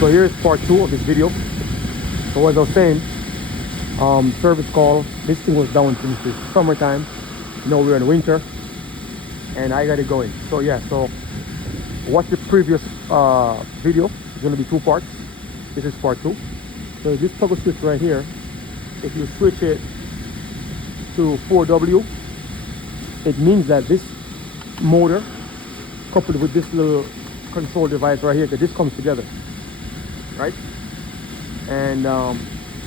So here's part 2 of this video. So as I was saying, service call, this thing was down since the summertime. Now we're in winter and I got it going. So yeah, so watch the previous video. It's going to be 2 parts. This is part 2. So this toggle switch right here, if you switch it to 4W, it means that this motor coupled with this little control device right here, that this comes together, right? And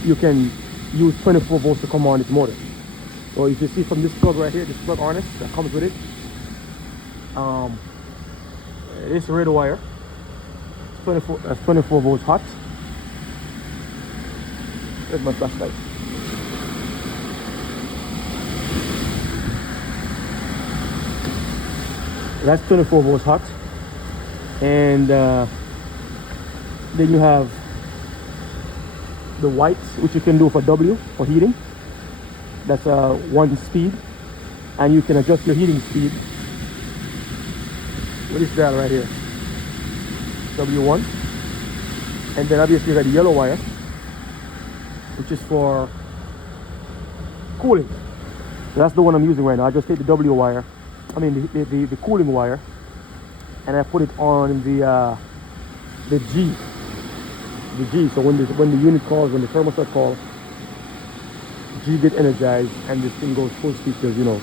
you can use 24 volts to come on this motor. So if you see from this plug right here, this plug harness that comes with it, this red wire, 24 volts hot. There's my flashlight. That's 24 volts hot. And then you have the whites, which you can do for W, for heating. That's 1 speed. And you can adjust your heating speed with this dial right here, W1. And then obviously you got the yellow wire, which is for cooling. So that's the one I'm using right now. I just take the W wire, the cooling wire, and I put it on the G. The G. So when the unit calls, when the thermostat calls, G get energized and this thing goes full speed because you know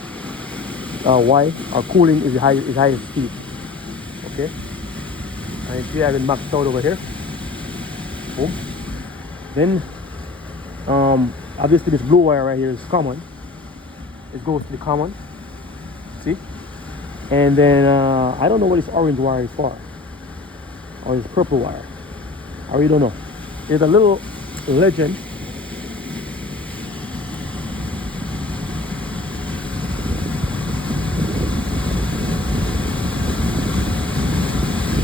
why? Our cooling is highest speed. Okay. And you see I have it maxed out over here. Boom. Then obviously this blue wire right here is common. It goes to the common. See? And then I don't know what this orange wire is for, or this purple wire. I really don't know. There's a little legend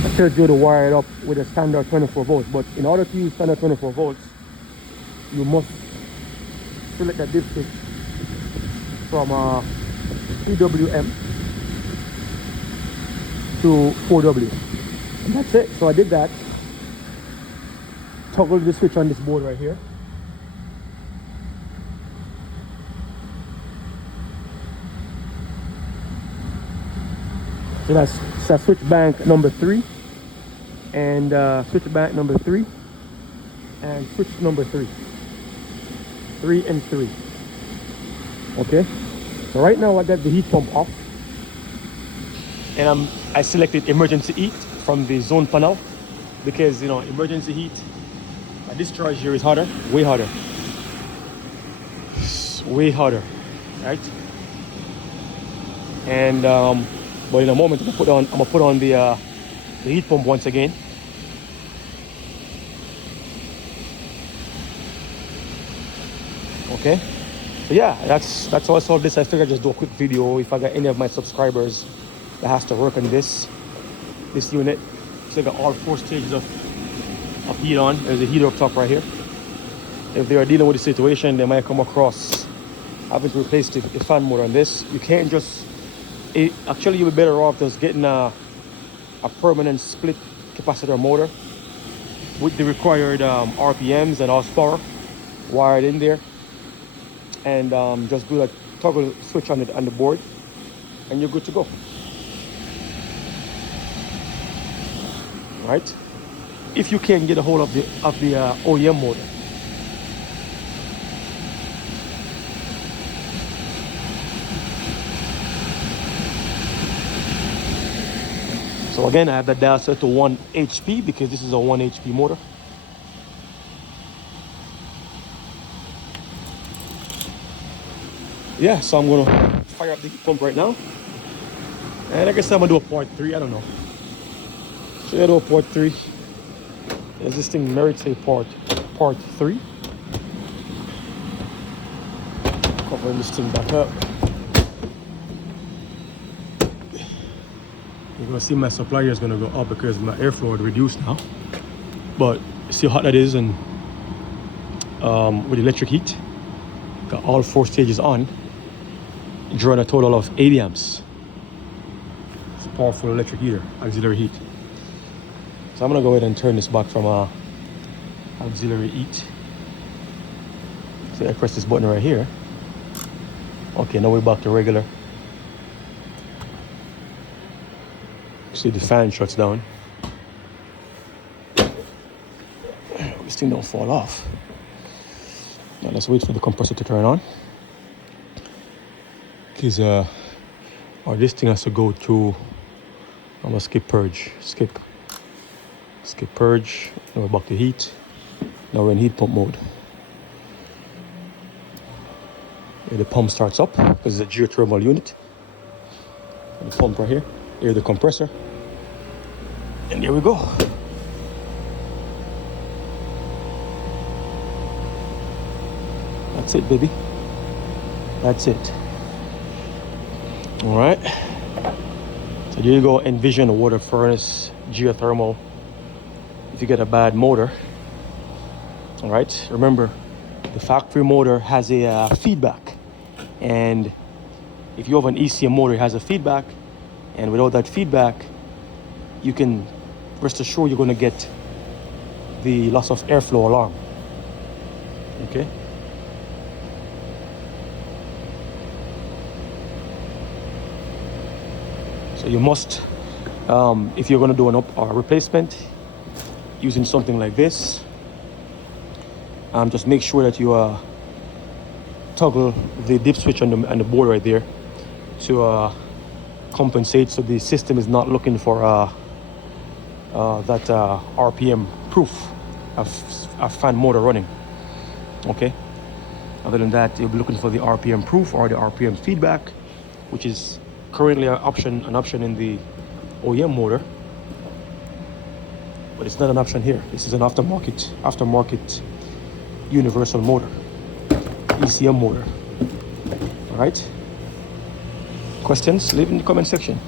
that tells you to wire it up with a standard 24 volts. But in order to use standard 24 volts, you must select a dipstick from PWM to 4W, and that's it. So I did that. Toggle the switch on this board right here. So that's switch bank number 3 and switch bank number 3 and switch number 3 and 3. Okay, so right now I got the heat pump off and I selected emergency heat from the zone panel because you know emergency heat, my discharge here is hotter, way hotter, right? And but in a moment I'm gonna put on the heat pump once again. Okay, so yeah, that's how I solved this. I figured I'd just do a quick video if I got any of my subscribers that has to work on this unit. So I got all 4 stages of heat on. There's a heater up top right here. If they are dealing with the situation, they might come across having to replace the fan motor on this. You can't just actually you'll be better off just getting a permanent split capacitor motor with the required RPMs and horsepower wired in there, and just do a toggle switch on the board and you're good to go. Right? If you can get a hold of the OEM motor. So again, I have that dial set to 1 HP because this is a 1 HP motor. Yeah, so I'm gonna fire up the heat pump right now. And I guess I'm gonna do a part 3, I don't know. Should I do a part 3? Does this thing merits a part 3? Covering this thing back up. You're gonna see my supply here is gonna go up because my airflow would reduce now. But see how hot that is, and with electric heat, got all 4 stages on, drawing a total of 80 amps. It's a powerful electric heater, auxiliary heat. So I'm gonna go ahead and turn this back from auxiliary heat. So I press this button right here. Okay, now we're back to regular. See, the fan shuts down. This thing don't fall off. Now let's wait for the compressor to turn on. Because or this thing has to go through. I'm gonna skip purge. Skip purge. Now we're back to heat. Now we're in heat pump mode. Here the pump starts up. This is a geothermal unit. And the pump right here. Here the compressor. And here we go. That's it, baby. That's it. All right. So here you go, envision water furnace, geothermal. If you get a bad motor, all right, remember the factory motor has a feedback. And if you have an ECM motor, it has a feedback. And without that feedback, you can rest assured you're going to get the loss of airflow alarm. Okay. So you must, if you're going to do a replacement using something like this, just make sure that you toggle the dip switch on the board right there to compensate, so the system is not looking for that RPM proof of fan motor running. Okay. Other than that, you'll be looking for the RPM proof or the RPM feedback, which is currently an option in the OEM motor, but it's not an option here. This is an aftermarket universal motor, ECM motor. All right. Questions? Leave in the comment section.